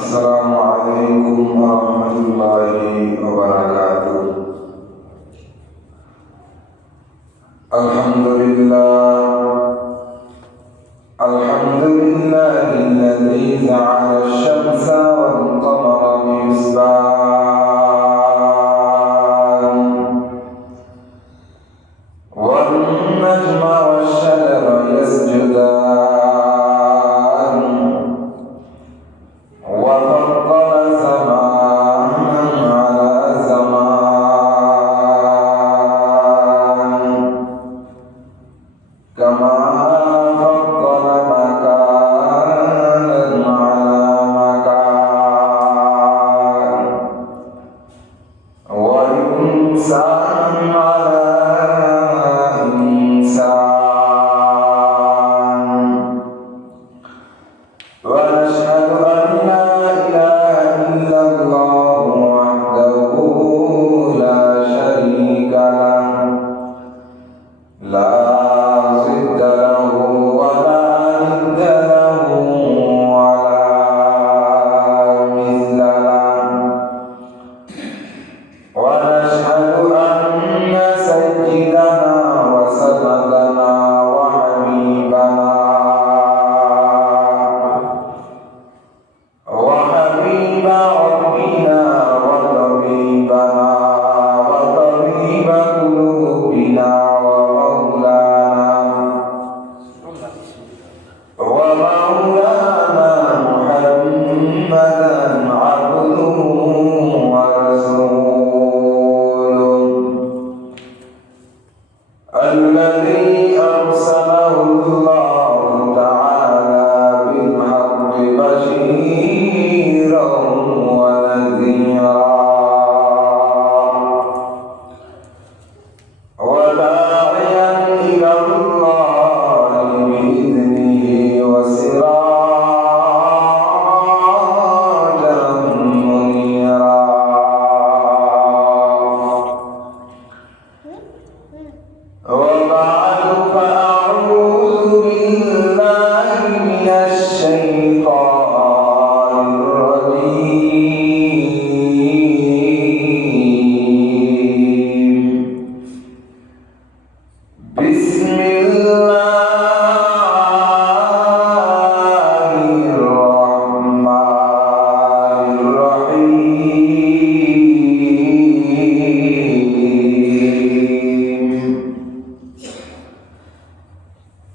السلام عليكم ورحمة الله وبركاته. الحمد لله الذي جعل الشمس والقمر بحسبان والنجم والشجر يسجدان وفضل زمانا على زمان كما فضل مكانا على مكان وإنسانا على إنسان ونشهد أن لا إله إلا الله وحده لا شريك له لا ضد له ولا ند له ولا مثل له ونشهد أن سيدنا وسندنا وحبيبنا وحبيب ربنا وطبيبنا وطبيب قلوبنا ومولانا محمدا عبده ورسوله الذي أرسله الله تعالى بالحق بشيرا ونذيرا وداعيا إلى الله بإذنه وسراجا منيرا. وبعد فأعوذ بالله من الشيطان الرجيم. بسم الله الرحمن الرحيم.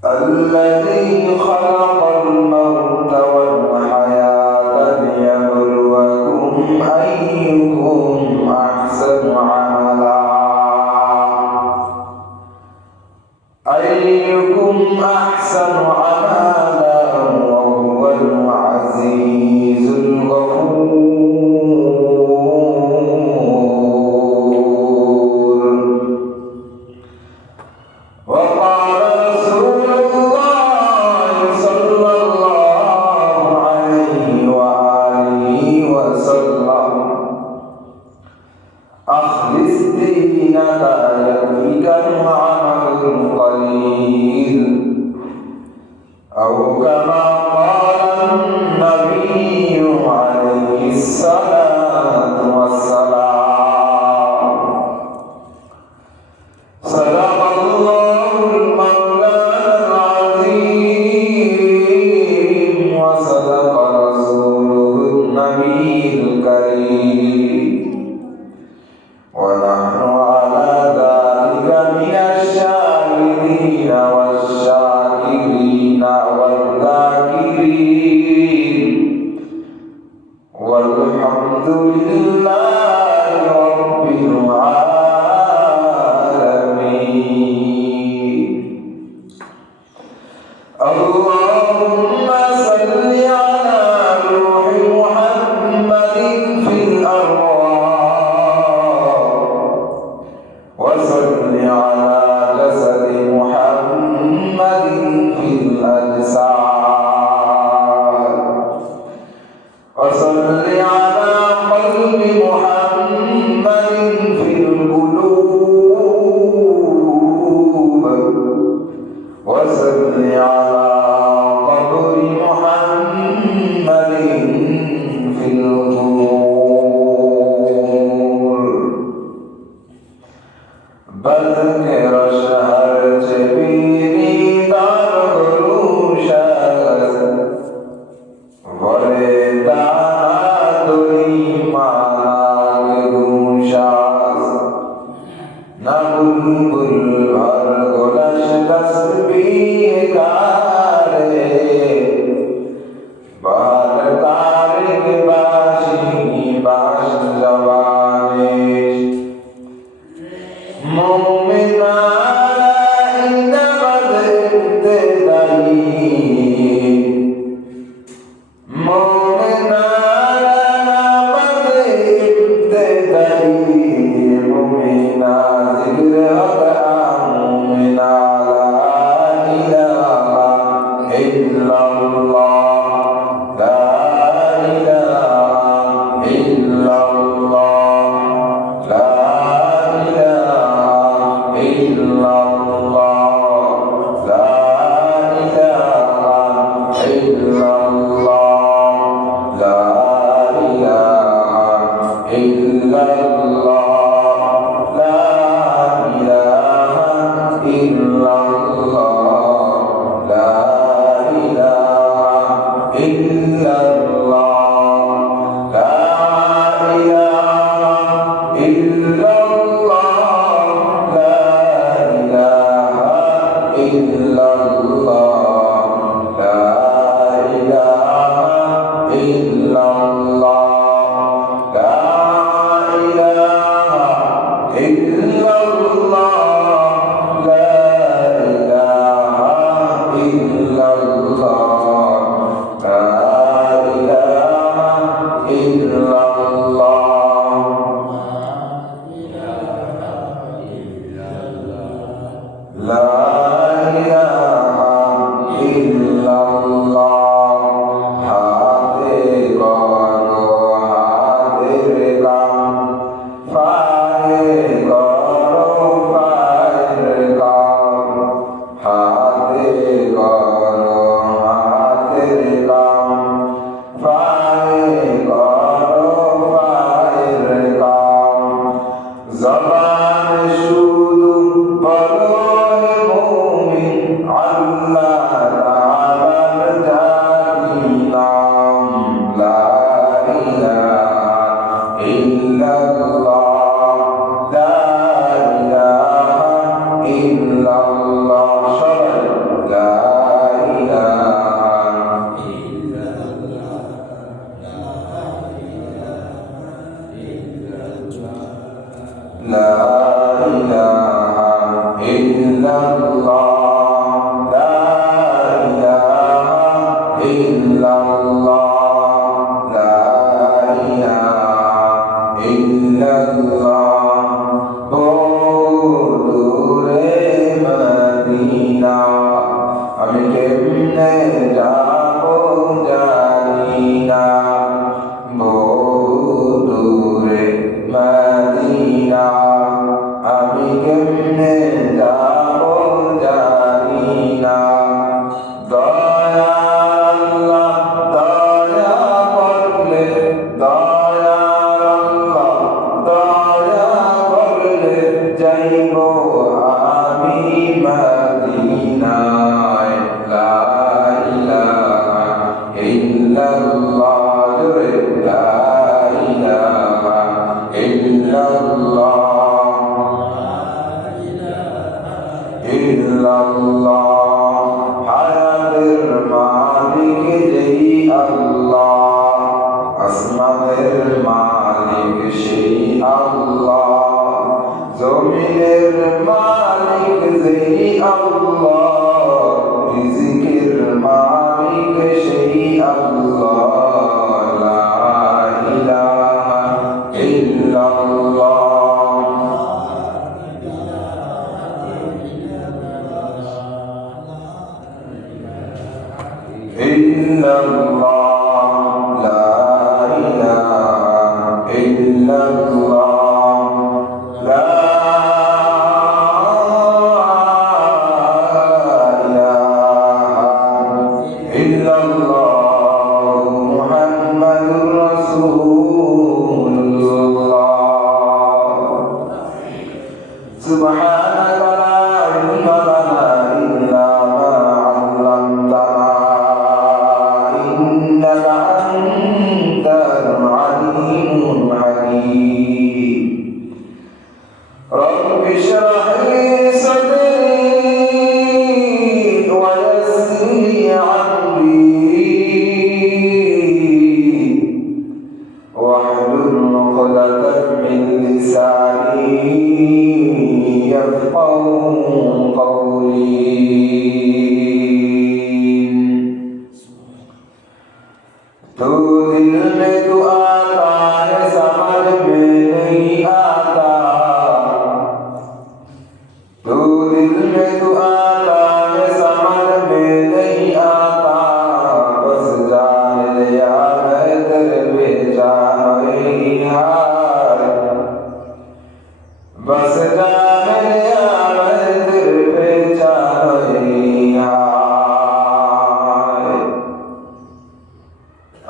الذي خلق الموت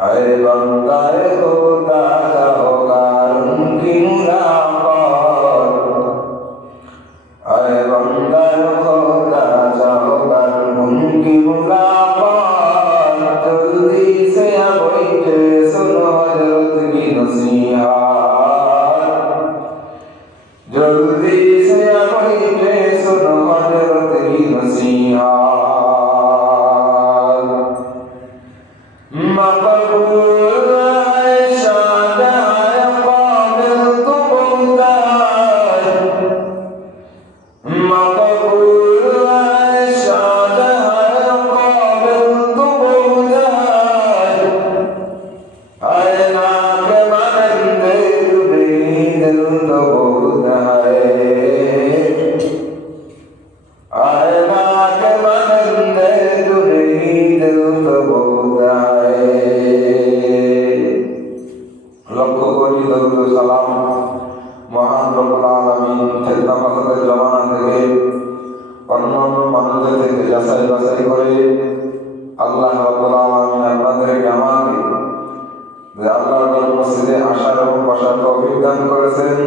अरे बंदाए होता जाओगार उनकी मुलाकात अरे बंदाए होता जाओगार उनकी मुलाकात जल्दी से बैठे सुनो हजरत की नसीहत जल्दी से बैठे सुनो हजरत की नसीहत मकबूल है शादाए काबिल तो बहुतार मकबूल है शादाए काबिल तो बहुतार आए ना के मनंदे तुम्हें दिल तो बहुत है आए ना के मनंदे तुम्हें दिल तो बहुत है লক্ষ কোটি দরুদ সালাম মহান রব্বুল আলামিন ফেতনা ফাসাদের জমানা থেকে অন্যান্য মানুষদের থেকে যাচাই বাছাই করে আল্লাহ রব্বুল আলামিন আপনাদেরকে আমাকে যে আল্লাহর মসজিদে আসার এবং বসার তৌফিক দান করেছেন।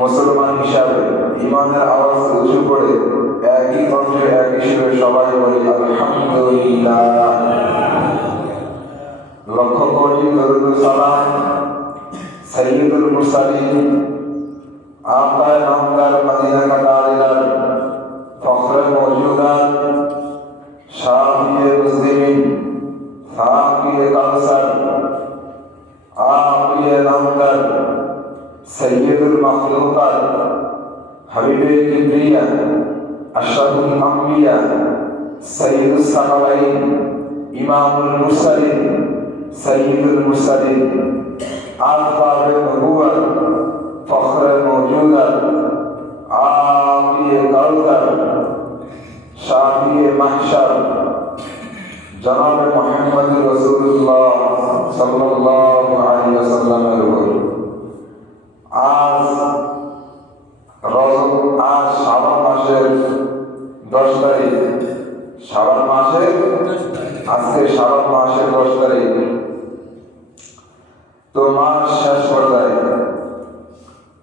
মুসলমান হিসাবে ঈমানের আওয়াজ উঁচু করে একই কণ্ঠে একই সুরে সবাই বলি আলহামদুলিল্লাহ। লক্ষ কোটি দরুদ সালাম সৈয়দুল মুরসালিন আকায়ে নামদার মদিনা का ताजदार फख्र मौजूदात शाफिए मुस्लिमीन साकिए कौसर आकिए नामदार सैयदुल मखलूकात हबीबे किब्रिया अशरफुल अंबिया सैयदुस सकलैन इमामुल मुरसलिन सैयदुल मुरसलिन आफाबे नबुवत फख्र मौजूदात आकिए कौसर शाफिए महशर जनाब मुहम्मद रसूलुल्लाह सल्लल्लाहु अलैहि वसल्लम आज শাবান মাসের 10 তারিখ শাবান মাসের আজকে শাবান মাসের 10 তারিখ তো মাস শেষ পর্যায়ে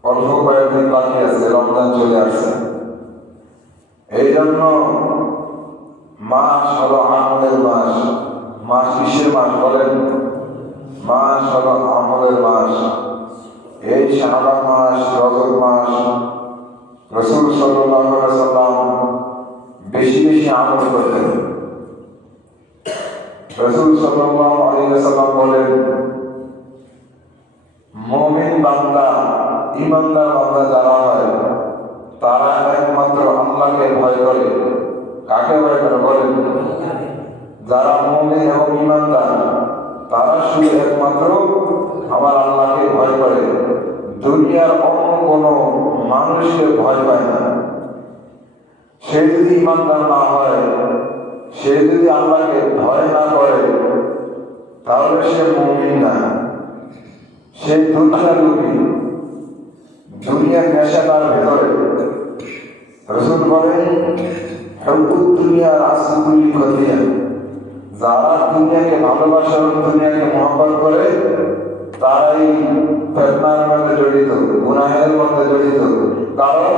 অল্প কয়েকদিন বাকি আছে, রমজান চলে আসছে। এই জন্য মাস হলো আমলের মাস। মাস কিসের মাস বলেন? মাস হলো আমলের মাস। এই শাবান মাস, রজব মাস রাসূল সাল্লাল্লাহু আলাইহি ওয়াসাল্লাম বেশি বেশি আমল করতেন। রাসূল সাল্লাল্লাহু আলাইহি ওয়াসাল্লাম বলেন, মুমিন বান্দা, ঈমানদার বান্দা যারা হয় তারা একমাত্র আল্লাহকে ভয় করে। কাকে ভয় করে বলেন? যারা মুমিন এবং ঈমানদার তারা শুধু একমাত্র আমার আল্লাহকে ভয় করে, দুনিয়ার অন্য কোনো মানুষকে ভয় পায় না। সে যদি ঈমানদার না হয়, সে যদি আল্লাহকে ভয় না করে, তাহলে সে মুমিন না, সে দুনিয়ার লোভী, দুনিয়ার নেশা তার ভেতরে। রাসূল বলেন, হুব্বুদ দুনিয়া রাসূলুল খতিয়া, যারা দুনিয়াকে ভালোবাসে এবং দুনিয়াকে মহব্বত করে তারাই ফিতনার মধ্যে জড়িত, গুনাহের মধ্যে জড়িত। কারণ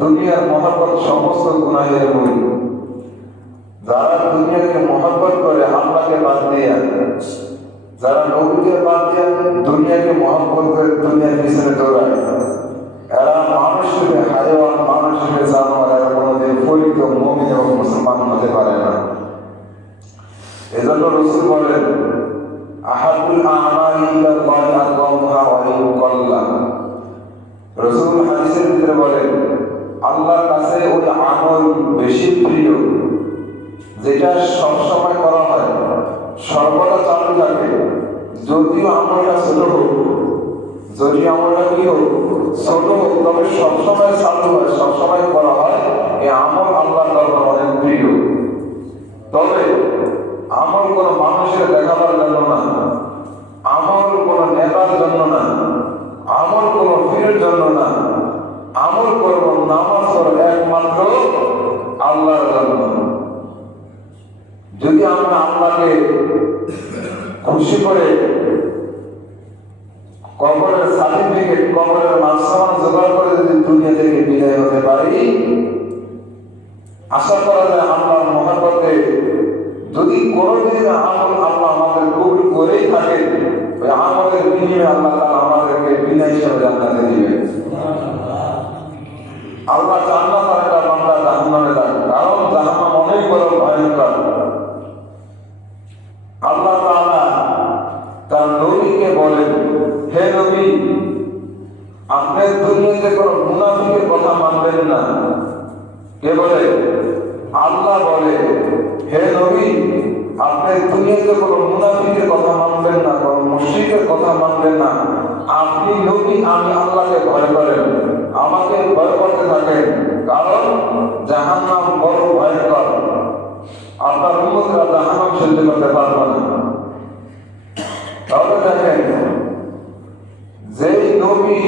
দুনিয়ার মহব্বত সমস্ত গুনাহের মূল। যারা দুনিয়াকে মহব্বত করে আল্লাহকে বাদ দিয়ে, যারা নবীকে বাদ দিয়ে দুনিয়াকে মহব্বত করে দুনিয়ার পিছনে দৌড়ায়, এরা মানুষ হিসেবে হায়ওয়ান, মানুষ হিসেবে জানোয়ার, এরা কোনোদিন ফরিদ মুমিন এবং মুসলমান হতে পারে না। এজন্য রাসূল বলেন, আহাবুল আমালি ইলাল্লাহি আদওয়ামুহা ওয়া ইউকাল্লা। রাসূল হাদিসের ভিতরে বলেন, আল্লাহর কাছে ওই আমল বেশি প্রিয় যেটা সবসময় করা হয়, সর্বদা চালু থাকে। যদিও আমলটা ছোট হোক, যদি আমলটা কি হোক ছোট হোক, তবে সবসময় চালু হয়, সবসময় করা হয়। এই আমল আল্লাহর দরবারে অনেক প্রিয়। তবে আমল কোনো মানুষের দেখাবার জন্য না, আমল কোনো নেতার জন্য না, আমল কোনো পীরের জন্য না, আমল করব নামাজ পড়ব একমাত্র আল্লাহর জন্য। যদি আমরা আল্লাহকে খুশি করে কবরের সার্টিফিকেট, কবরের মানসম্মান জোগাড় করে যদি দুনিয়া থেকে বিদায় হতে পারি, আশা করা যায় আল্লাহর মহব্বতে যদি কোনোদিন আমল আল্লাহ আমাদের কবুল করেই থাকে, ওই আমলের বিনিময়ে আল্লাহ তাআলা আমাদেরকে বিনা হিসাবে জান্নাতে দিবেন। আল্লাহ জান্নাত আর একটা বান্দা জাহান্নামে যাবে, কারণ জাহান্নাম অনেক বড় ভয়ঙ্কর। আল্লাহ তাআলা তার নবীকে বলেন, হে নবী, আপনি দুনিয়াতে কোনো মুনাফিকের কথা মানবেন না। কে বলে? আল্লাহ বলে, হে নবী, আপনি দুনিয়াতে কোনো মুনাফিকের কথা মানবেন না, কোনো মুশরিকের কথা মানবেন না। আপনি নবী, আমি আল্লাহকে ভয় করেন, আমাকে ভয় করতে থাকেন, কারণ জাহান্নাম বড় ভয়ঙ্কর। আপনার উম্মতরা জাহান্নাম সহ্য করতে পারবে না। তাহলে দেখেন, যেই নবী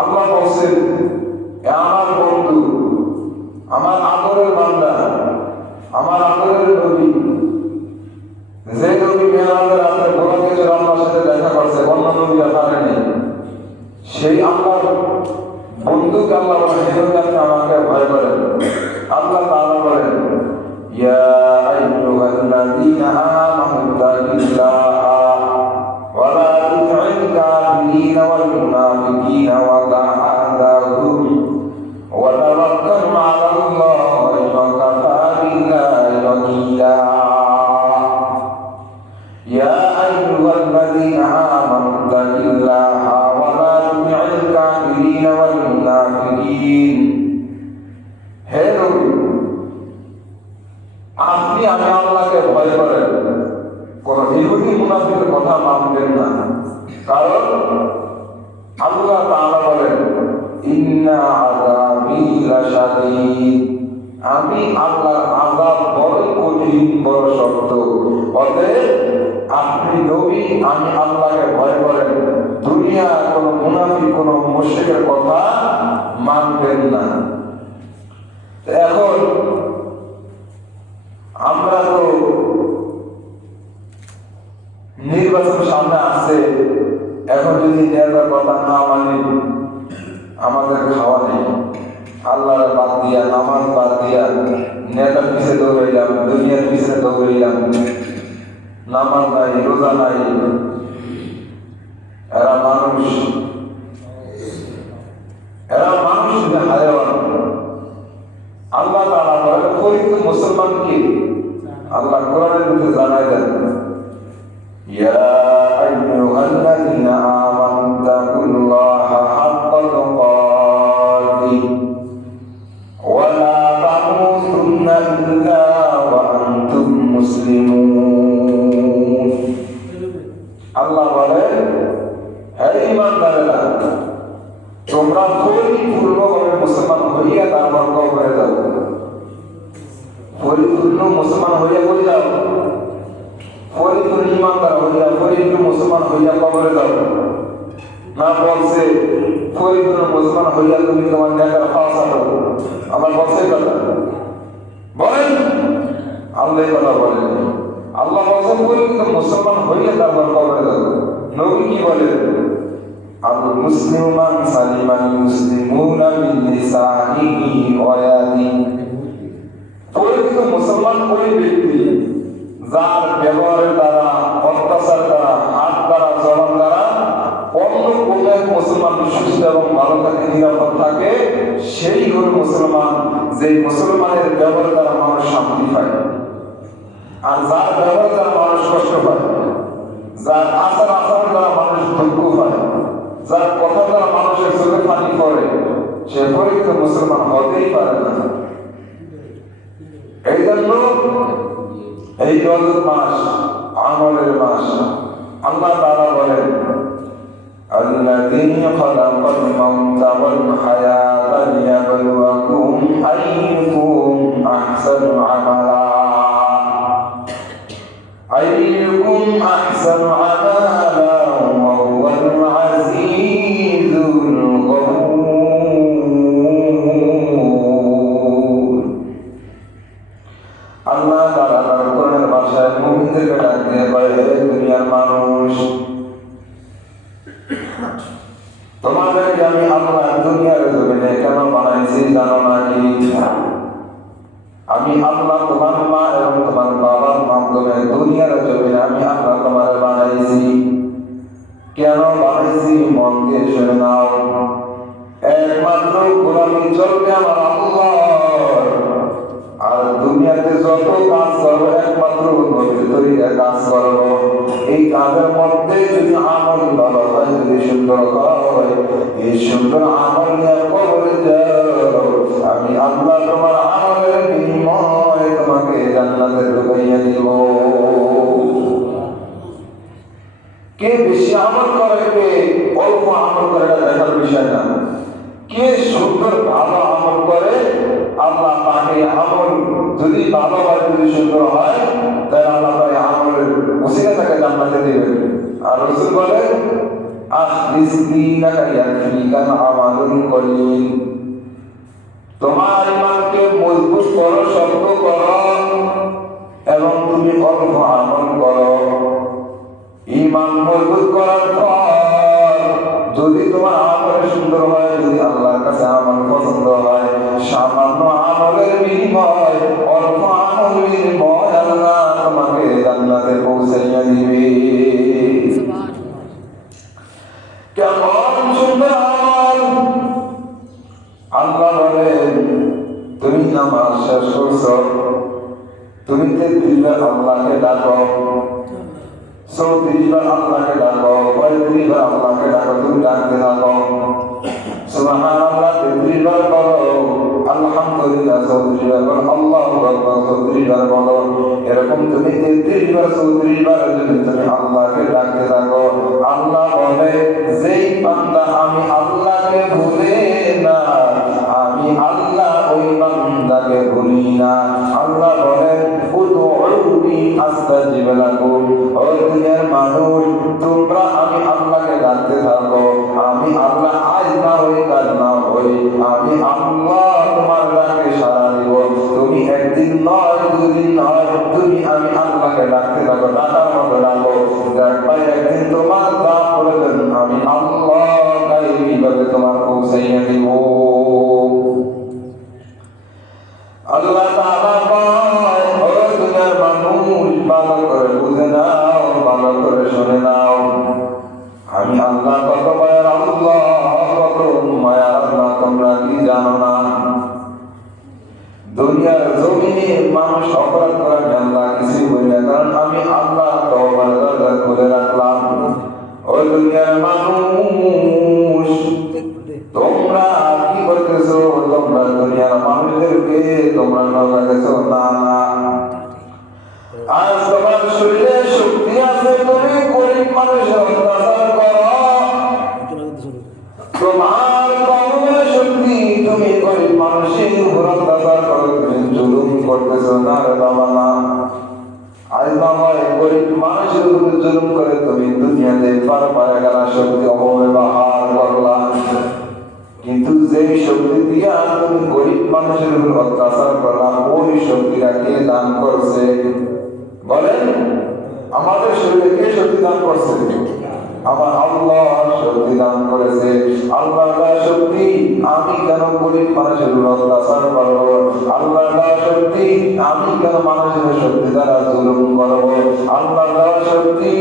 আল্লাহ বলছেন আমার বন্ধু, আমার আদরের বান্দা, আমার আদরের নবী, যে নবী মেরাজের রাতে ঘোড়াকে চড়ে আল্লাহর সাথে দেখা করছে, অন্য নবীরা পারেনি, সেই আল্লাহর বন্ধুকে আল্লাহ বলেন, হে নবী, আপনি আমাকে ভয় করেন। আল্লাহ তাআলা বলেন, ইয়া আইয়ুহাল্লাযীনা আমানু তাকুল্লাহা ওয়া লা তুতি'ল কাফিরিনা ওয়াল মুনাফিকিনা ওয়া তা'আযাহুম ওয়া তাওয়াক্কালু 'আলাল্লাহি ওয়া কাফা বিল্লাহি ওয়াকিলা। ইয়া আইয়ুহাল্লাযীনা আমানু তাকুল্লাহা ওয়া লা তুতি'ল কাফিরিনা ওয়াল মুনাফিকিন। হে নবী, আপনি আমি আল্লাহকে ভয় করেন, কোন ইহুদি মুনাফিকের কথা মানবেন না, কারণ আল্লাহ তাআলা বলেন, ইন্না আযাবি লাশাদীদ, আমি আল্লাহর আযাব বড় কঠিন, বড় শক্ত। অতএব আপনি নবী, আমি আল্লাহকে ভয় করেন, দুনিয়া কোন মুনাফিক, কোন মুশরিকের কথা মানবেন না। এখন আমরা তো নির্বাচন সামনে আসছে, এখন যদি নেতার কথা না মানি, আমাদের খাওয়া নেই। আল্লাহর বাদ দিয়া, নামাজ বাদ দিয়া নেতার পিছিয়ে দৌড়াইলাম, দুনিয়ার পিছনে দৌড়াইলাম, নামাজ নাই, রোজা নাই। এরা মানুষ হায়াওয়ান। আল্লাহ তাআলা বলেন, পরিচিত মুসলমানকে আল্লাহ কোরআনের মধ্যে জানাই দেন, ইয়া আইয়ুহাল্লাযীনা আমানু তাকুল্লাহা হাক্কা তুকাতিহি ওয়া লা তামুতুন্না ইল্লা ওয়া আনতুম মুসলিমুন। আল্লাহ বলেন, হে ঈমানদারেরা, তোমরা পরিপূর্ণভাবে মুসলমান হইয়া তারপর কবরে যাও। পরিপূর্ণ মুসলমান হইয়া কই যাও? পরিপূর্ণ ঈমানদার হইয়া, পরিপূর্ণ মুসলমান হইয়া কবরে যাও। না বলছে পরিপূর্ণ মুসলমান হইয়া তুমি তোমার নেতার পাওয়া ছাড়ো। আল্লাহ বলছে কথা বলেন? আল্লাহ কথা বলেন? আল্লাহ বলছেন পরিপূর্ণ মুসলমান হইয়া তারপর কবরে যাও। নবী কি বলেন? আল মুসলিমু মান সালিমাল মুসলিমুনা মিন লিসানিহি ওয়া ইয়াদিহি। পরিচিত মুসলমান ওই ব্যক্তি যার ব্যবহারের দ্বারা, অত্যাচার দ্বারা, হাত দ্বারা, জবান দ্বারা অন্য কোন এক মুসলমান সুস্থ এবং ভালো থাকে, নিরাপদ থাকে, সেই হল মুসলমান, যে মুসলমানের ব্যবহার দ্বারা মানুষ শান্তি পায়। আর যার ব্যবহার দ্বারা মানুষ কষ্ট পায়, যার আচার আচরণ দ্বারা মানুষ দুঃখ পায়, যার কথা দ্বারা মানুষের চোখে পানি পড়ে, সে পরিচিত মুসলমান হতেই পারে না। এই জন্য এই রজব মাস আমলের মাস। আল্লাহ তাআলা বলেন, আল্লাযী খালাকাল মাউতা ওয়াল হায়াতা লিয়াবলুয়াকুম আইয়ুকুম আহসানু আমালা। আইয়ুকুম আহসানু আমালা ওয়া হুয়াল আজিজুল গফুর। আল্লাহ তাআলা তার কোরআনের ভাষায় মুমিনদেরকে ডাক দিয়ে কয়, হে দুনিয়ার মানুষ, তোমাদেরকে আমি আল্লাহ দুনিয়ার জমিনে কেন বানাইছি জানো নাকি? আমি আল্লাহ তোমার মা এবং তোমার বাবার মাধ্যমে দুনিয়ার জমিনে আমি আল্লাহ তোমার বানাইছি। কেন বানাইছি মন দিয়ে শুনে নাও। একমাত্র গোলামি চলবে আমার আল্লাহর। আর দুনিয়াতে যত কাজ করবো একমাত্র নবীর তরিকায় কাজ করবো। এই কাজের মধ্যে যদি আমল ভালো হয়, যদি সুন্দর হয়, এই সুন্দর আমল নিয়ে কবরে যাও, আমি আল্লাহ তোমার আমলের বিনিময়ে তোমাকে জান্নাতে ঢুকাইয়া দিব। কে বেশি আমল করে, কে অল্প আমল করে, এটা দেখার বিষয় না। কে সুন্দর ভালো আমল করে, আল্লাহ তাকে আমল যদি ভালো হয়, যদি সুন্দর হয়, তাহলে আল্লাহ তাকে আমলের উসিলা তাকে জান্নাতে দিবেন। আর রাসূল বলেন, আখলিস দীনাকা ইয়াকফিকা আমালুন কলিল। তোমার ইমানকে মজবুত করো, শক্ত করো, এবং তুমি অল্প আমল করো। ইমান মজবুত করার পর যদি তোমার আমল সুন্দর হয়, যদি আল্লাহর কাছে আমল পছন্দ হয়, সামান্য আমলের বিনিময়, অল্প আমলের বিনিময় আল্লাহ তোমাকে জান্নাতে পৌঁছাইয়া দিবে। কেমন সুন্দর আমল! আল্লাহ বলেন, তুমি নামাজ শেষ করছো, তুমি 33 বার আল্লাহকে ডাকো, 34 বার আল্লাহকে ডাকো, 35 বার আল্লাহকে ডাকো, তুমি ডাকতে থাকো। সুবহানাল্লাহ 33 বার বলো, আলহামদুলিল্লাহ 34 বার বলো, আল্লাহু আকবার 34 বার বলো। এরকম তুমি 33 বার 34 বার যদি তুমি আল্লাহকে ডাকতে থাকো, আল্লাহ বলে, যেই বান্দা আমি আল্লাহকে ভুলে না, আমি আল্লাহ ওই বান্দাকে ভুলি না। আল্লাহ বলেন, উদউনি আস্তাজিব লাকুম। ও দুনিয়ার মানুষ, তোমরা আমি আল্লাহকে ডাকতে থাকো, আমি আল্লাহ আজ না হই কাল না হই, আমি আল্লাহ তোমার ডাকে সাড়া দিব। তুমি একদিন নয়, দুদিন নয়, তুমি আমি আল্লাহকে ডাকতে থাকো, ডাকার মতো ডাকো, দেখবাই একদিন তোমার দাম বলবেন, আমি আল্লাহ গায়বীভাবে তোমার পৌঁছাইয়া দিব। আল্লাহ তাআলা বলেন, ও দুনিয়ার মানুষ, ভালো করে বুঝে নাও, ভালো করে শুনে নাও, আমি আল্লাহ কত মায়ার আল্লাহ, কত মায়ার আল্লাহ, তোমরা কি জানো না? দুনিয়ার জমিনে মানুষ অপরাধ করে, আল্লাহ কিছু বলি না, কারণ আমি আল্লাহ তওবার দরজা খুলে রাখলাম। ও দুনিয়ার মানুষ, তোমরা কি করতেছো? তোমরা দুনিয়ার মানুষদেরকে তোমরা নজরেছো না। আজ তোমার শরীরে শক্তি আছে, তুমি গরিব মানুষের অত্যাচার করো। তোমার কমে শক্তি, তুমি গরিব মানুষের উপর অত্যাচার করো, তুমি জুলুম করতেছো না রে বাবা না। আজ না হয় গরিব মানুষের উপর জুলুম করে তুমি দুনিয়াতে পারে গেলা, শক্তি অপব্যবহার করলা। কিন্তু যেই শক্তি দিয়া তুমি গরিব মানুষের উপর অত্যাচার করলাম, ওই শক্তিটা কে দান করছে? বলেন, আমাদের শরীরে কে শক্তি দান করছে? আমার আল্লাহ শক্তি দান করেছে। আল্লাহ শক্তি, আমি কেন গরিব মানুষের উপর অত্যাচার করবো? আল্লাহ শক্তি, আমি কেন মানুষের শক্তি দ্বারা জুলুম করবো? আল্লাহ শক্তি,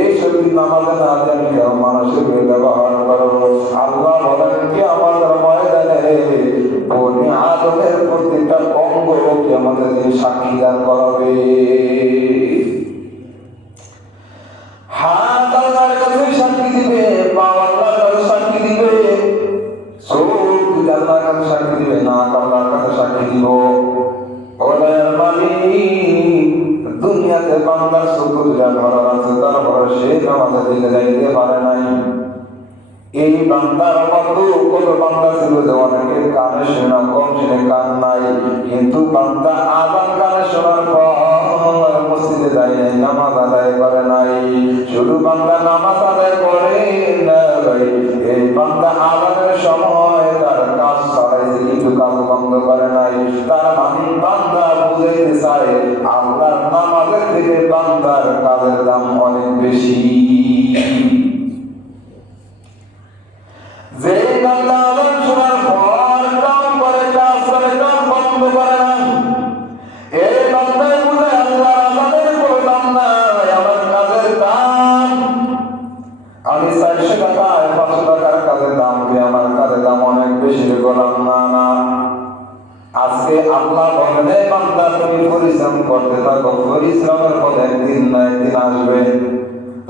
এই শক্তি নামাজে না দিয়ে আমি কেন মানুষের ব্যবহার করবো? আল্লাহ বলেন, কি আমাদের ময়দানে বনি আদমের প্রতিটা অঙ্গ কি আমাদের সাক্ষী দান করাবে। হাত আল্লাহর কাছে সাক্ষী দিবে, পা আল্লাহর কাছে সাক্ষী দিবে, চোখ আল্লাহর কাছে সাক্ষী দিবে, নাক আল্লাহর কাছে সাক্ষী দিব। ওদের মালিক দুনিয়াতে বান্দার চোখ দুটা ভরা আছে, তারপরে সে নামাজের দিকে যাইতে পারে নাই। এই বান্দার মতো কত বান্দা ছিল যে অনেকের কানে শোনা কম, শুনে কান নাই, কিন্তু বান্দা আযান কানে শোনার পর মসজিদে যায় নাই, নামাজ আদায় করে নাই। শুধু বান্দা নামাজ আদায় করে নাই, এই বান্দা আযানের সময় তার কাজ ছাড়াইছে, কিন্তু কাজ বন্ধ করে নাই। তার মানে বান্দা বুঝাইতে চায় আল্লাহর নামাজের থেকে বান্দার কাজের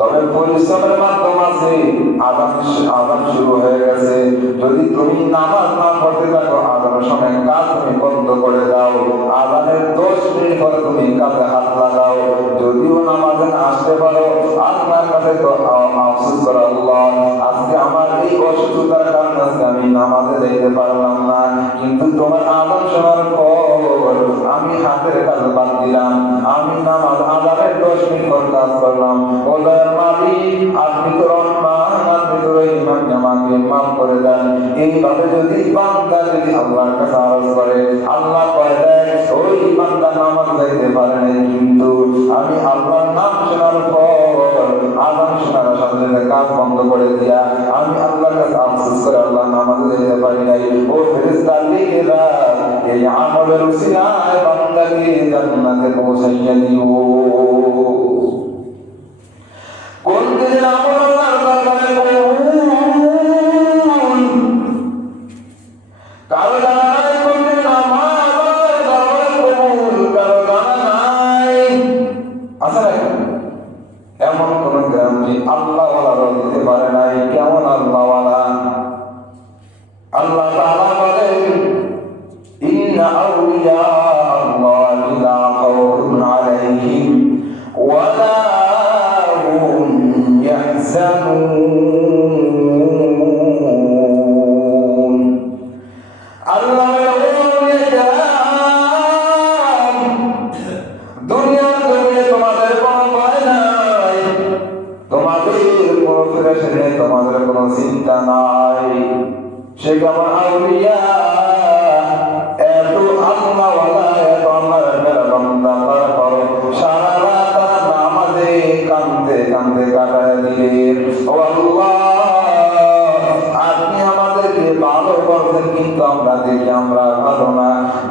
তবে পরিশ্রমের মাধ্যম আছে। আযান শুরু হয়ে গেছে, যদি তুমি নামাজ না পড়তে থাকো আযানের সময় কাজ তুমি বন্ধ করে দাও, আযানের 10 মিনিট পরে তুমি কাজে হাত লাগাও, যদিও নামাজে না আসতে পারো আল্লাহর কাছে তো আফসোস করো, আল্লাহ আজকে আমার এই অসুস্থতার কারণে আজকে আমি নামাজে যাইতে পারলাম না, কিন্তু তোমার আযান শোনার পর আমি হাতের কাজ বাদ দিলাম, আমি নামাজ আযানের 10 মিনিট পর কাজ করলাম। ওদের মালিক আপনি তো রহমান, আপনি তো রহিম, আপনি আমাকে মাফ করে দেন। এইভাবে যদি বান্দা যদি আল্লাহর কাছে আরজ করে, আল্লাহ কয় দেয় ওই বান্দা নামাজ যাইতে পারে নাই, কিন্তু আমি আল্লাহর নাম শোনার পর আযান শোনার সাথে সাথে কাজ বন্ধ করে দিয়া আমি আল্লাহর কাছে আফসোস করে আল্লাহ নামাজে যেতে পারি নাই। ও ফেরেশতা লিখে দাও এই আমলের উসিলায় বান্দাকে জান্নাতে পৌঁছাইয়া দিও। কোন দিনের আমল আল্লাহর দরবারে কবুল, কারো জানা নাই কোন দিনের নামাজ আল্লাহর দরবারে কবুল, কারো জানা নাই। আছে নাকি এমন কোন গ্রাম যে আল্লাহ ওয়ালা দিতে পারে নাই? কেমন আল্লাহ ওয়ালা? আল্লাহ তাআলা বলেন ইন্না আউলিয়া আল্লাহি লা খাউফুন আলাইহিম ওয়া লা হুম ইয়াহজানুন। আল্লাহ দুনিয়ার জমিনে তোমাদের কোনো ভয় নাই, তোমাদের কোনো প্রেশার নেই, তোমাদের কোনো চিন্তা নাই। সে কেমন আউলিয়া? এত আল্লাহওয়ালা, এত আল্লাহর বান্দা, তারপর সারা রাত তারা নামাজে কাঁদতে কাঁদতে কাটায় দিলেন। ও আল্লাহ আপনি আমাদেরকে ভালো করছেন, কিন্তু আমরা দেখি আমরা ভালো না,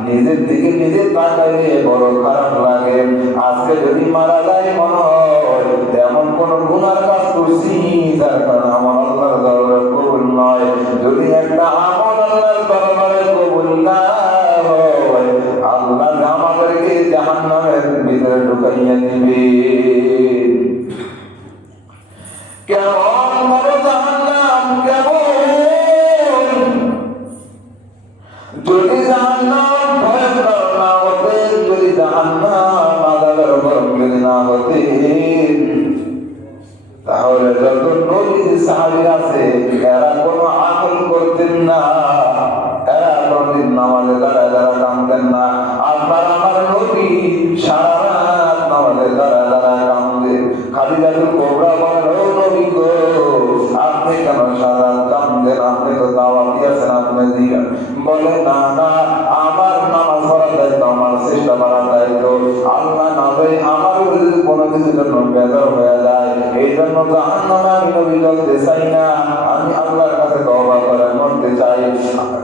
নিজের দিকে নিজে তাকাইলে বড় খারাপ লাগে। আজকে যদি মারা যায় মনে হয় এমন কোন গুনার কাজ করছি যার কারণে আমার আল্লাহর দরবারে কবুল নয়। যদি একটা আমল আল্লাহর দরবারে কবুল না হয় আল্লাহ আমাদেরকে জাহান্নামের ভিতরে ঢুকাইয়া দিবে। কেমন বড় জাহান্নাম, কেমন! যদি জাহান্নাম ভয়ঙ্কর না হতে, যদি জাহান্নাম আযাবের গরম যদি না হতে, তাহলে যত নবী সাহাবী আছে এরা কোনো আমল করতেন না, এরা কোনদিন নামাজে দাঁড়ায় দাঁড়ায় কাঁদতেন না। আপনার আমার নবী সারা রাত নামাজে দাঁড়ায় দাঁড়ায় কাঁদতেন। খাদিজাতুল কুবরা বলেন ও নবী গো আপনি কেন সারা রাত কাঁদতেন? আপনি তো দাওয়াত দিয়েছেন, আপনি দিলেন। বলে না না, আমার নামাজ পড়ার দায়িত্ব, আমার চেষ্টা করার দায়িত্ব। আল্লাহ না দেয় আমার কোনো কিছুর জন্য বেজার হয়ে যায়, এই জন্য জাহান্নামে আমি নবী জ্বলতে চাই না, আমি আল্লাহর কাছে তওবা করে মরতে চাই।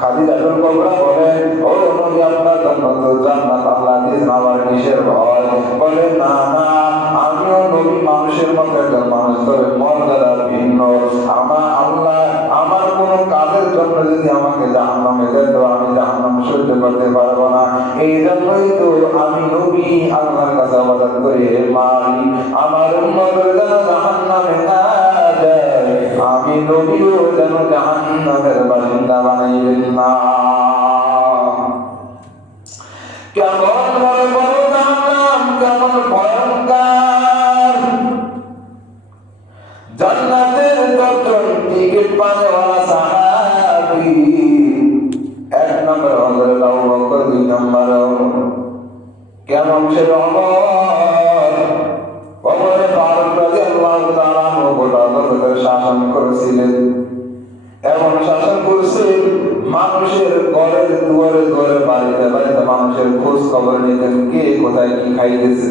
খাদিজাতুল কুবরা বলেন ও নবী আপনার জন্য তো জান্নাত আল্লাহ দিয়েছেন, আমার কিসের ভয়? বলে না না, আমিও নবী মানুষের মতো একজন মানুষ, তবে মর্যাদা ভিন্ন। আমার আল্লাহ আমার কোনো কাজের জন্য যদি আমাকে জাহান্নামে দেন তো আমি জাহান্নাম সহ্য করতে পারবো না। এই জন্যই তো আমি নবী আল্লাহর কাছে আবেদন করি হে মালিক আমার উম্মতের যেন জাহান্নামে না যায়, আমি নবীও যেন জাহান্নামের বাসিন্দা বানাইবেন না। কেমন বড় বড় জাহান্নাম, কেমন ভয়ঙ্কর! জান্নাতের দরজার টিকিট পানেওয়ালা সাহাবী এক নম্বর হযরত আবু বকর, দুই নম্বর কেমন সে ওমর ফারুক রাদিয়াল্লাহু তাআলা আনহু গোটা জগতের শাসন করেছিলেন। এমন শাসন করছেন মানুষের ঘরের দুয়ারে দুয়ারে বাড়িতে বাড়িতে মানুষের খোঁজ খবর নিতেন, কে কোথায় কি খাইতেছে,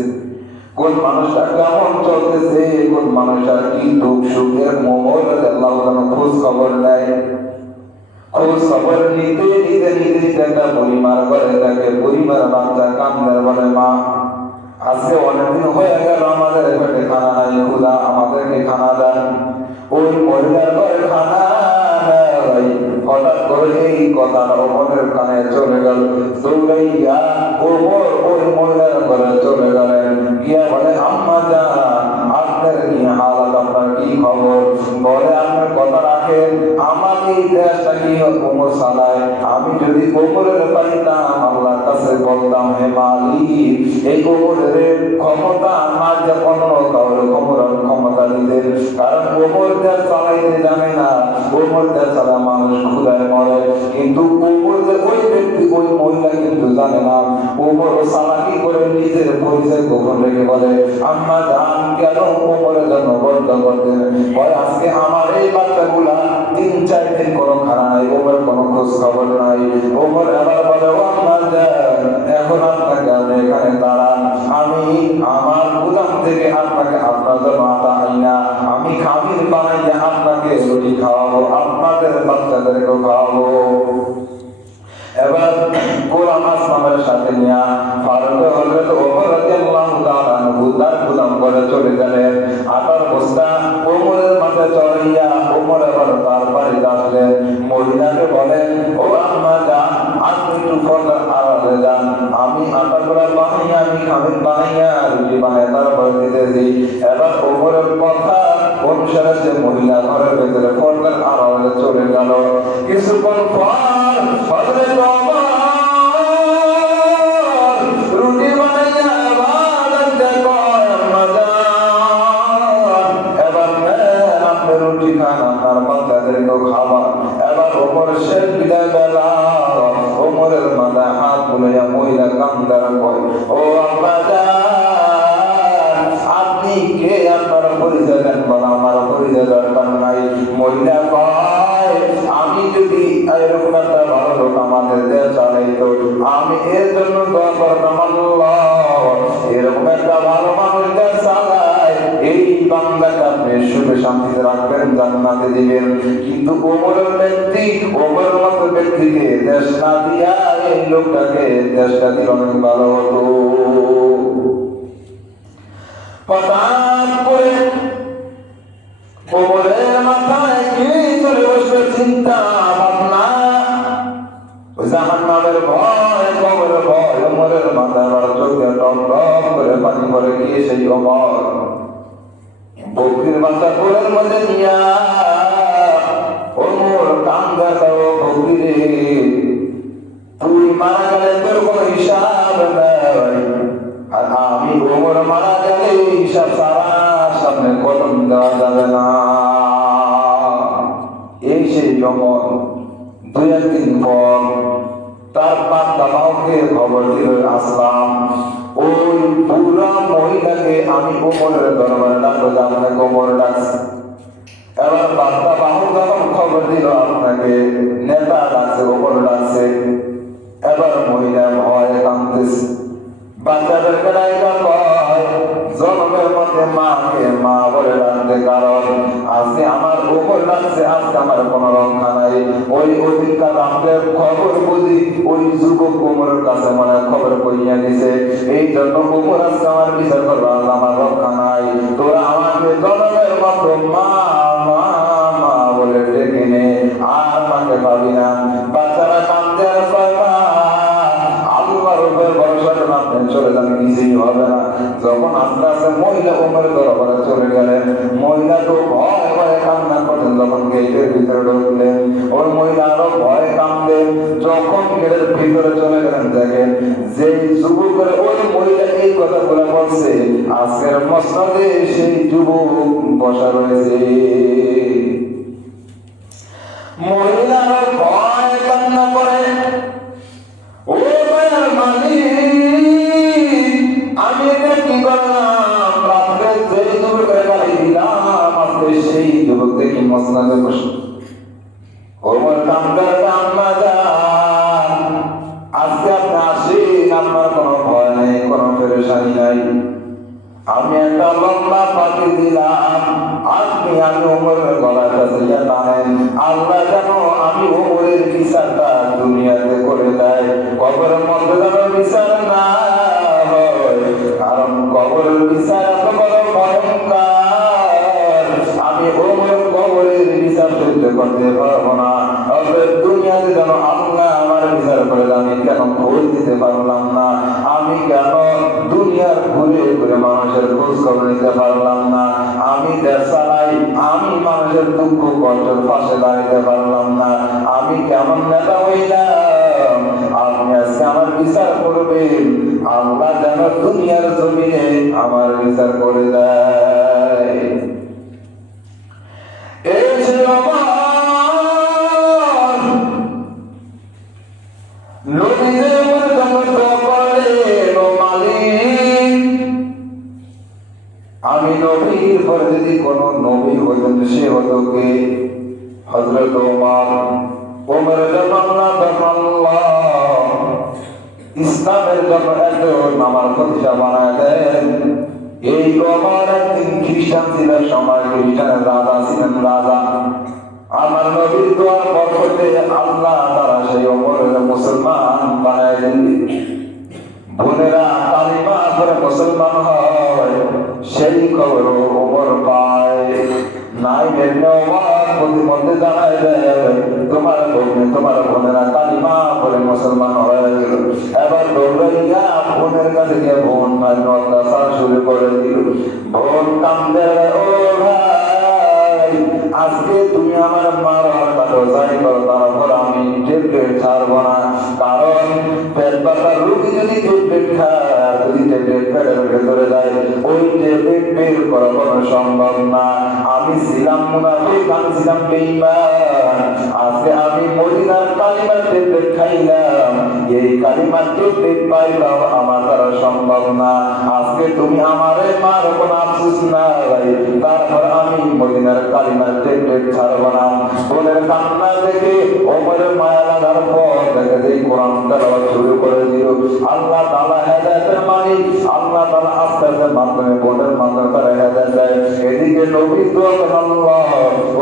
কোন মানুষটা কেমন চলতেছে, কোন মানুষটার কি দুঃখ সুখের মোহর আল্লাহ খোঁজ খবর নেয়। খোঁজ খবর নিতে নিতে নিতে নিতে একটা পরিবার করে তাকে পরিবার বাচ্চা কান্দার বলে মা আজকে অনেকদিন হয়ে গেল আমাদের পেটে খানা নাই, খুদা আমাদেরকে খানা দেন। ওই মহিলার ঘরে খানা নাই, হঠাৎ করে এই কথাটা ওমরের কানে চলে গেল। দৌড়াইয়া ওমর ওই মহিলার ঘরে চলে গেলেন, গিয়া বলে আম্মা জান আপনার কি হালাত আপনার কি খবর? বলে আপনার কথা রাখেন, আমার এই দেশটা কি ওমর চালায়। আমি যদি ওমরের পাইতাম, আল্লাহর কাছে বলতাম, হে মালিক, এই ওমরের ক্ষমতা আমার যে অন্য কারোর ক্ষমতা দিতেন। কারণ ওমর দেশ চালাইতে জানে না, ওমর দেশ চালা মানুষ ক্ষুধায় মরে। কিন্তু ওমর যে ওই ব্যক্তি, ওই মহিলা কিন্তু জানে না। ওমর চালাকি করে নিজের পরিচয় গোপন রেখে বলে, আম্মা জান কেন ওমরের জন্য বদ্ধ করতেন? বলে আজকে আমার এই বাচ্চাগুলা 3-4 দিন কোনো খানা নাই, ওমর কোনো খোঁজ খবর নাই। ওমর আবার বলে, ও আম্মা জান, এখন আপনাকে আমি এখানে দাঁড়ান, আমি আমার গুদাম থেকে আপনাকে আপনার জন্য আটা আইনা আমি খামির বানাইলে আপনাকে রুটি খাওয়াবো, আপনাদের বাচ্চাদেরকেও খাওয়াবো। এবার গোলাম আসলামের সাথে নিয়ে ফারুক হযরত ওমর রাদিয়াল্লাহু তাআলা আনহু তার গুদাম করে চলে গেলেন। আটার বস্তা ওমরের মাথায় চড়াইয়া ওমর এবার তার বাড়িতে আসলেন। মহিলাকে বলেন, ও আম্মা জান, আপনি একটু পর্দার আড়ালে যান, আমি আটা গুলা বানাইয়া, আমি খামির বানাইয়া রুটি বানাই তারপর দিতেছি। এবার ওমরের কথা অনুসারে সে মহিলা ঘরের ভেতরে পর্দার আড়ালে চলে গেল। কিছুক্ষণ পর হযরত ওমর রুটি বানাইয়া বানাইতে কয়, আম্মা জান, এবার আপনি রুটি খান, আপনার বাচ্চাদেরকেও খাবার। এবার ওমর শেষ বিদায় বেলা ওমরের মাথায় হাত বুলাইয়া মহিলা কান্দার কয়, ও আম্মা জান, আপনি কে? আপনার পরিচয় দেন। বলা, আমার পরিচয় দরকার নাই। মহিলা কয়, আমি যদি এরকম একটা ভালো লোক আমাদের দেশ চালাইতো, আমি এর জন্য দোয়া করতাম, আল্লাহ এরকম একটা ভালো মানুষ দেশ চালায়, এই বান্দাকে আপনি সুখে শান্তিতে রাখবেন, জান্নাতে দিবেন। কিন্তু ওমরের ব্যক্তি, ওমরের মতো ব্যক্তিকে দেশ না দিয়া এই লোকটাকে দেশটা দিলে অনেক ভালো হতো। হঠাৎ করে ওমরের মাথায় কি চলে বসবে? চিন্তা ভাবনা, জাহান্নামের ভয়, কবরের ভয়। ওমরের মাথায় আবার চোখে টপ টপ করে পানি পড়ে। কি সেই ওমর? বকরির বাচ্চা কোলের মধ্যে নিয়া ওমর কান্দা, ও বকরি রে, তুই মারা গেলে তোর কোনো হিসাব নাই, আর আমি ওমর মারা গেলে হিসাব সারা সামনে কলম দেওয়া যাবে না। এই সেই ওমর। 2-1 দিন পর তার বান্দা মাওকে খবর দিল আসলাম, ওই পুরা মহিলাকে আমি ওমরের দরবারে ডাকবো, আপনাকে ওমর ডাকছে। এবার বান্দা বাহু যখন খবর দিল আপনাকে নেতা ডাকছে, ওমর ডাকছে, এবার মহিলা ভয়ে কাঁদতেছে। বাচ্চাদেরকে ডাইকা কয়, জন্মের মধ্যে মাকে মা বলে ডাকতে, কারণ আজকে আমার ওমর ডাকছে, আজকে আমার কোনো রক্ষা নাই। ওই অধিকার আমাদের খবর বুঝি ওই যুবক ওমরের কাছে মনে খবর কইয়া দিছে, এই জন্য ওমর আজকে আমার বিচার করবো, আমার রক্ষা নাই। তোরা আমাকে জন্মের মতো মা মা মা বলে ডেকে নে, আর মাকে পাবি না। বাচ্চারা কাঁদতে আর কয়, আল্লাহর উপর ভরসা করে আপনি চলে যান, কিছুই হবে না। যখন আস্তে আস্তে মহিলা ওমরের দরবারে চলে গেলেন, মহিলা তো ভয় ভয়ে কান্না করতেন। যখন গেটের ভিতরে ঢুকলেন, ওই মহিলা আরো ভয়ে কাঁদলেন। যখন গেটের ভিতরে চলে গেলেন, দেখেন যে যুবকের ওই মহিলা এই কথাগুলো বলছে, আজকের মসনদে সেই যুবক বসা রয়েছে। মহিলা আরো ভয় কান্না করে, ও মায়ের মালিক, আমি এটা কি করলাম? রাত্রে যে যুবকের গালি দিলাম, আজকে সেই যুবক দেখি মসনদে বসে। ওমর কান্দার, আম্মা জান, আজকে আপনি আসেন, আপনার কোনো ভয় নেই, কোনো পেরেশানি নাই। আমি একটা লম্বা পাখি দিলাম, আপনি আমি ওমরের গলার কাছে টানেন। আল্লাহ যেন আমি ওমরের বিচারটা দুনিয়াতে করে দেয়, কবরের মধ্যে যেন বিচার না হয়, কারণ কবরের বিচার এত বড় ভয়ঙ্কর, আমি ওমর কবরের বিচার সহ্য করতে পারবো না। দুনিয়াতে যেন আল্লাহ আমার বিচার করে, আমি কেন খোঁজ দিতে পারলাম না, আমি কেন দুনিয়ার ঘুরে ঘুরে মানুষের খোঁজ খবর নিতে পারলাম না, আমি দেশ চালাই অপরের দুঃখ কষ্টের পাশে দাঁড়াতে পারলাম না, আমি কেমন নেতা হইলাম? আপনি আজকে আমার বিচার করবেন, আল্লাহ যেন দুনিয়ার জমিনে আমার বিচার করে দেয়। এই যে আমার নবীদের জন্য দোয়া করলেন, ও মালিক, আমি নবীর পর যদি কোন নবী হতেন, সে হতো কে? হযরত ওমর রাদিয়াল্লাহু ইসলামের জন্য একজন আমার খলিফা বানায় দেন। এই ওমর একদিন খ্রিস্টান ছিল, সময় খ্রিস্টানের রাজা ছিলেন, রাজা। আমার নবীর দোয়ার বরকতে আল্লাহ তাআলা সেই ওমরের মুসলমান বানায় দেন। বোনেরা কালিমা পড়ে মুসলমান হয়, সেই খবর ওমর পায়। নাই বেনে ওমর প্রতিমধ্যে জানায় দেয়, তোমার বোনেরা কালিমা পড়ে মুসলমান হয়ে গেল। এবার দৌড়াইয়া বোনের কাছে গিয়ে বোন ভাই অত্যাচার শুরু করে দিল। বোন কান্দে, ও ভাই, আজকে তুমি আমার মারার কাটো যাই করো, তারপর আমি ট্যাবলেট ছাড়বো না। কারণ পেট ব্যথার রোগী যদি ট্যাবলেট খায়, যদি ট্যাবলেট পেটের ভেতরে যায়, ওই ট্যাবলেট বের করা কোনো সম্ভব না। আমি ছিলাম মুনাফিক, আমি ছিলাম বেঈমান। আজকে আমি মদিনার কালিমার ট্যাবলেট খাইলাম, এই কালিমার ট্যাবলেট পাইলাম আমার দ্বারা সম্ভব না। আজকে তুমি আমারে মার কোনো আফসোস নাই, তারপর আমি মদিনার কালিমার ট্যাবলেট ছাড়বো না। বোনের কান্না দেখে ওমরের মায়া লাগার পর দেখে যে কোরআন তেলাওয়াত শুরু করে দিল। আল্লাহ তাআলা হেদায়েতের মালিক, আল্লাহ তাআলা আস্তে আস্তে মাধ্যমে বোনের মাধ্যমে তারা হেদায়েত দেয়। এদিকে নবী দোয়া করেন, আল্লাহ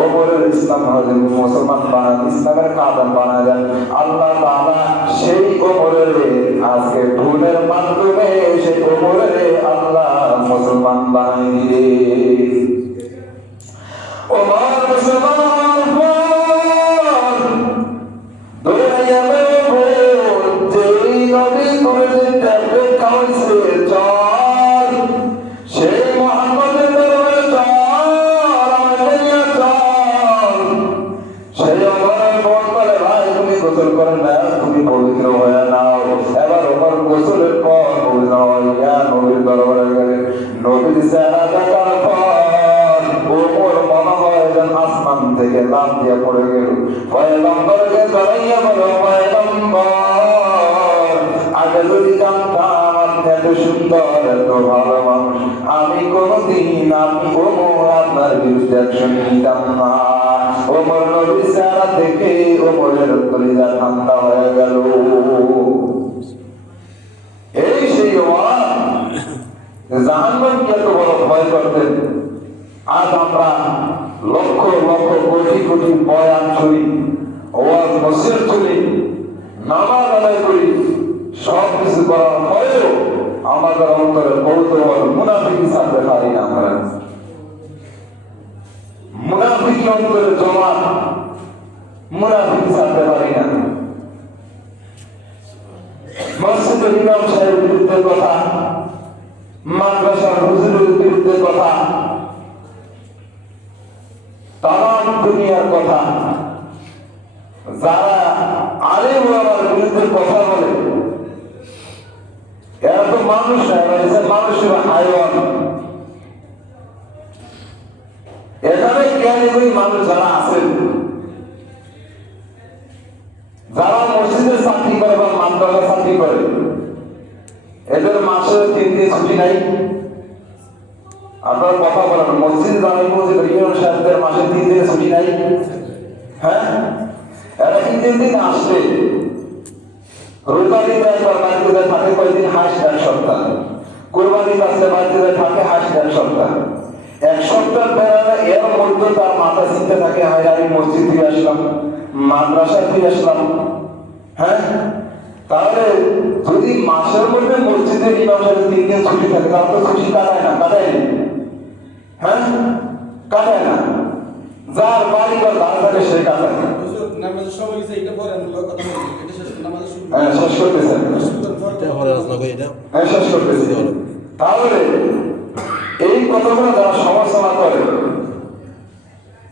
ওমরের ইসলাম হাজির মুসলমান বানান, ইসলামের কাদাম বানায় দেন। আল্লাহ তাআলা সেই ওমরের আজকে বোনের মাধ্যমে সেই ওমরের আল্লাহ মুসলমান বানিয়ে দিলেন। ওমর মুসলমান তুমি পবিত্র হয়ে নাও। এবার ওমর গোসলের পর পবিত্র হইয়া নবীর দরবারে গেলেন। নবীর চেহারা দেখার পর ওমর মনে হয় যেন আসমান থেকে লাফ দিয়ে পড়ে গেল। পয়গম্বরকে ধরাইয়া বলো, পয়গম্বর, আগে যদি জানতাম আপনি এত সুন্দর, এত ভালো মানুষ, আমি কোনদিন আপনি ওমর আপনার বিরুদ্ধে অ্যাকশন নিতাম না। ওমর নবীর চেহারা দেখে ওমরের কলিজা ঠান্ডা হয়ে গেল। এই সেই ওমর জাহান্নামকে এত বড় ভয় করতেন। আজ আমরা লক্ষ লক্ষ কোটি কোটি বয়ান শুনি, ওয়াজ নসিহত শুনি, নামাজ আদায় করি, সব কিছু করার পরেও আমাদের অন্তরে কৌতূহল মুনাফিকি ছাড়তে পারি না। আমরা মুনাফিকি অন্তরে জমা, মুনাফিকি ছাড়তে পারি না। মসজিদের ইমাম সাহেবের বিরুদ্ধে কথা, মাদ্রাসার হুজুরের বিরুদ্ধে কথা, তাম দুনিয়ার কথা, যারা আলেম ওলামার বিরুদ্ধে কথা বলে, এরা তো মানুষ না, এরা মানুষের হাইওয়ান। এখানে ক্যাটাগরি মানুষ যারা আছেন, যারা মসজিদের চাকরি করে বা মাদ্রাসা চাকরি করে, এদের মাসে 3 দিন ছুটি নাই। আপনার কথা বলেন, মসজিদ জানি মসজিদ ইমাম সাহেবদের মাসে 3 দিন ছুটি নাই। হ্যাঁ, এরা কি 3 দিন আসবে? রোজা দিতে একবার বাড়িতে থাকে কয়েকদিন, হাস 1 সপ্তাহ। কোরবানি আসলে বাড়িতে থাকে হাস 1 সপ্তাহ। 1 সপ্তাহ বেড়ালে এর মধ্যে তার মাথা চিন্তা থাকে, হয় আমি মসজিদ থেকে আসলাম, মাদ্রাসা থেকে আসলাম। হ্যাঁ, তাহলে যদি মাসের মধ্যে মসজিদের ইমাম সাহেব 3 দিন ছুটি থাকে, তাহলে তো ছুটি কাটায় না, কাটায় না। হ্যাঁ, কাটায় না। যার বাড়ি বা ধার থাকে সে কাটায় না। শেষ করতেছেন? শেষ করতেছি। তাহলে এই কথাগুলো যারা সমালোচনা করে,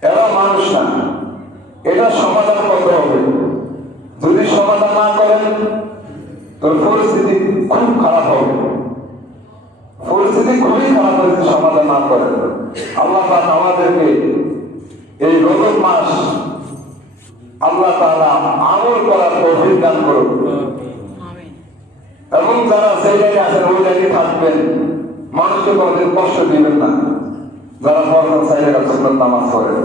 এরা খুব খারাপ হবে, পরিস্থিতি খুবই খারাপ হয়েছে সমাধান না করেন। আল্লাহ পাক আমাদেরকে এই রজব মাস আল্লাহ তাআলা আমল করার তৌফিক দান করুন এবং যারা সেই জায়গায় আছেন ওই জায়গায় থাকবেন, মানুষকে কোনোদিন কষ্ট দিবেন না। যারা ফরজ সাইডে সুন্নাত নামাজ পড়েন